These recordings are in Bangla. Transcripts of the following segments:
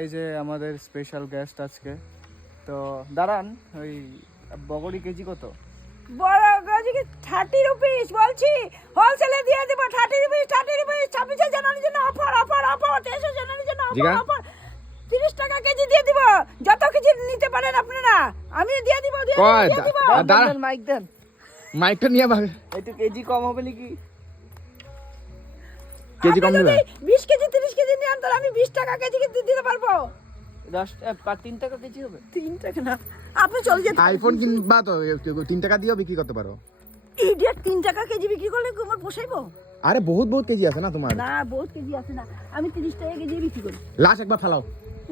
এই যে আমাদের স্পেশাল গেস্ট আজকে। তো দাঁড়ান, ওই বগড়ি কেজি কত? বড় কেজি 30 রুপিস বলছি, হোলসেলে দিয়ে দেব 30 রুপিস 26 জানুয়ারির জন্য অফার 23 জানুয়ারির জন্য অফার 30 টাকা কেজি দিয়ে দিব। যত কেজি নিতে পারেন আপনারা, আমি দিয়ে দিব। দাঁড়ান, মাইক দেন, মাইকটা নিয়ে ভাগ। একটু কেজি কম হবে নাকি? কেজি কম দেবে? 20 কেজি 30 কেজি নিয়ে আনতে আমি 20 টাকা কেজি দিতে পারবো। 3 টাকা কেজি হবে? 3 টাকা না, আপনি চলে যেতে। আইফোন কিনবা তো 3 টাকা দিয়েও বিক্রি করতে পারো। ইডিয়েট, 3 টাকা কেজি বিক্রি করলে তোমার পোষাইবো? আরে বহুত কেজি আছে না তোমার। না, বহুত কেজি আছে না, আমি 30 টাকা কেজি বিক্রি করি। লাশ একবার ফালাও।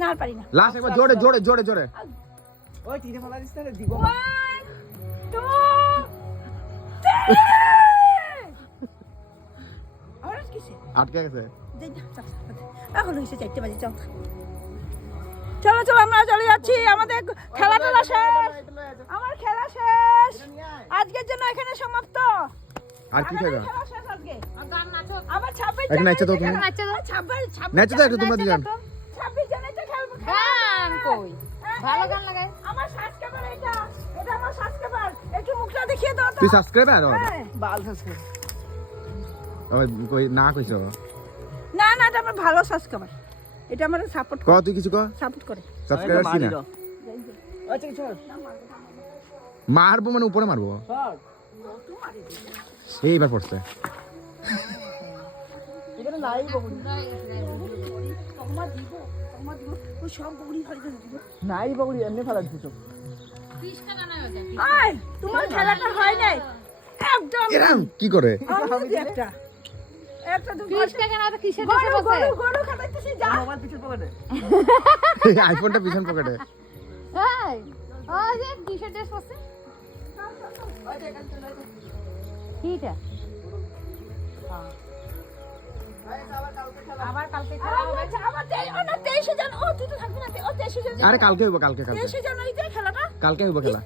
না, আর পারি না। লাশ একবার জোরে জোরে জোরে জোরে। ওই তিনে ফালা দিস না, দিব না। 1 2 3 আর কিসে আটকে গেছে। এখন হয়েছে 4 বাজে। চলো চলো, আমরা চলে যাচ্ছি, আমাদের খেলা শেষ। আমার খেলা শেষ, আজকের জন্য এখানে সমাপ্ত। আর কি খাবে? খেলা শেষ আজকে। গান নাচো আবার 26 এক নাচো তো তুমি। নাচো 26 নাচো তো একটু তোমরা দুজন। 26 জানুয়ারিতে খেলবো। গান কই? ভালো গান লাগায়। আমার সাবস্ক্রাইবার এটা আমার সাবস্ক্রাইবার, একটু মুখটা দেখিয়ে দাও তো। তুই সাবস্ক্রাইবার? বাল সাবস্ক্রাইব। ওই কই না কইছো? না না, এটা আমার ভালো সাবস্ক্রাইবার, এটা আমার সাপোর্ট ক তুই কিছু ক। সাপোর্ট করে। সাবস্ক্রাইবার কি না? আচ্ছা কি চল, মারবো মানে উপরে মারবো। চল। এইবার পড়ছে। এখানে নাই বগড়ি, ওই সব বগড়ি হয়ে যাবে। নাই বগড়ি, এমনি ফালা দিছো। 30 টাকা না ওটা। আয়, তোমার খেলাটা হয় নাই একদম। এরাম কি করে? আমি একটা একটা 30 টাকা না তো কিসের কাছে বসে? গরু খাটাইতেছি, যা। মোবাইল পিছন পকেটে। আইফোনটা পিছন পকেটে। এই ওই যে টি-শার্ট ড্রেস বসে। কিটা? আবার কালকে খেলা হবে। আবার 23 জন। ও তুই তো থাকবি না, ও 23 জন। আরে কালকে হইব, কালকে 23 জানুয়ারিতে খেলাটা। কালকে হইব খেলা।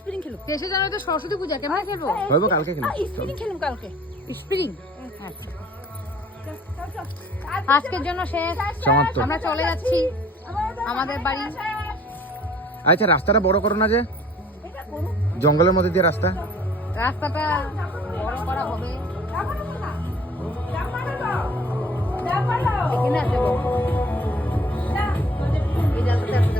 স্প্রিং খেলো। 23 জানুয়ারি তো সরস্বতী পূজা, কেমন খেলবো? হইব কালকে খেলা। স্প্রিং খেলুম কালকে। স্প্রিং। আচ্ছা, আজকের জন্য শেষ, সমাপ্ত। আমরা চলে যাচ্ছি আমাদের বাড়ি। আচ্ছা, রাস্তাটা বড় করো না যে, এটা করো। জঙ্গলের মধ্যে দিয়ে রাস্তা। রাস্তাটা বড় করা হবে। এখানে আসবো। এই জায়গাটাতে আসতে